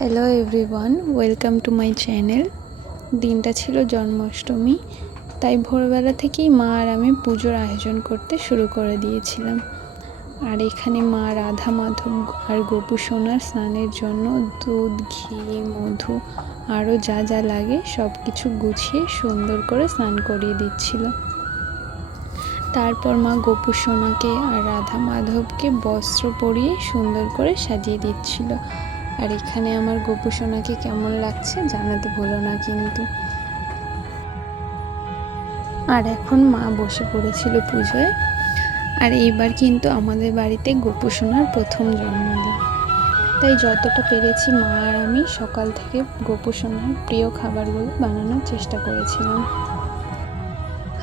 Hello everyone, welcome to my channel. দিনটা ছিল জন্মাষ্টমী, তাই ভোরবেলা থেকেই মা আর আমি পুজোর আয়োজন করতে শুরু করে দিয়েছিলাম। আর এখানে মা রাধা মাধব আর গোপু সোনার স্নানের জন্য দুধ, ঘি, মধু আরও যা যা লাগে সব কিছু গুছিয়ে সুন্দর করে স্নান করিয়ে দিচ্ছিল। তারপর মা গোপু সোনাকে আর রাধা মাধবকে বস্ত্র পরিয়ে সুন্দর করে সাজিয়ে দিচ্ছিল। আর এখানে আমার গোপু সোনাকে কেমন লাগছে জানাতে ভুলো না কিন্তু। আর এখন মা বসে পড়েছিল পুজোয়। আর এইবার কিন্তু আমাদের বাড়িতে গোপু সোনার প্রথম জন্মদিন, তাই যতটা পেরেছি মা আর আমি সকাল থেকে গোপু সোনার প্রিয় খাবারগুলো বানানোর চেষ্টা করেছিলাম।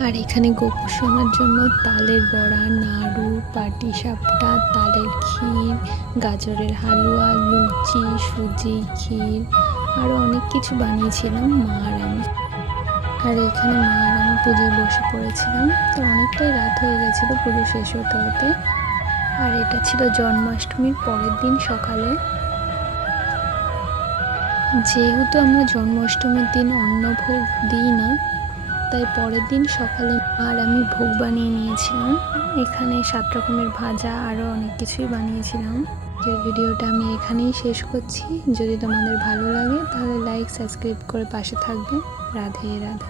আর এখানে গোপু সোনার জন্য তালের বড়া, নাড়ু, পাটিসাপটা, তালের ক্ষীর, গাজরের হালুয়া, লুচি, সুজি, ক্ষীর আরও অনেক কিছু বানিয়েছিলাম মা আর আমি। আর এখানে মা আর আমি পুজোয় বসে পড়েছিলাম। তো অনেকটাই রাত হয়ে গেছিলো পুজো শেষ হতে হতে। আর এটা ছিল জন্মাষ্টমীর পরের দিন সকালে। যেহেতু আমরা জন্মাষ্টমীর দিন অন্নভোগ দিই না, তাই পরের দিন সকালে আর আমি ভোগ বানিয়ে নিয়েছিলাম। এখানে 7 রকমের ভাজা আরও অনেক কিছুই বানিয়েছিলাম। যে ভিডিওটা আমি এখানেই শেষ করছি। যদি তোমাদের ভালো লাগে তাহলে লাইক, সাবস্ক্রাইব করে পাশে থাকবে। রাধে রাধে।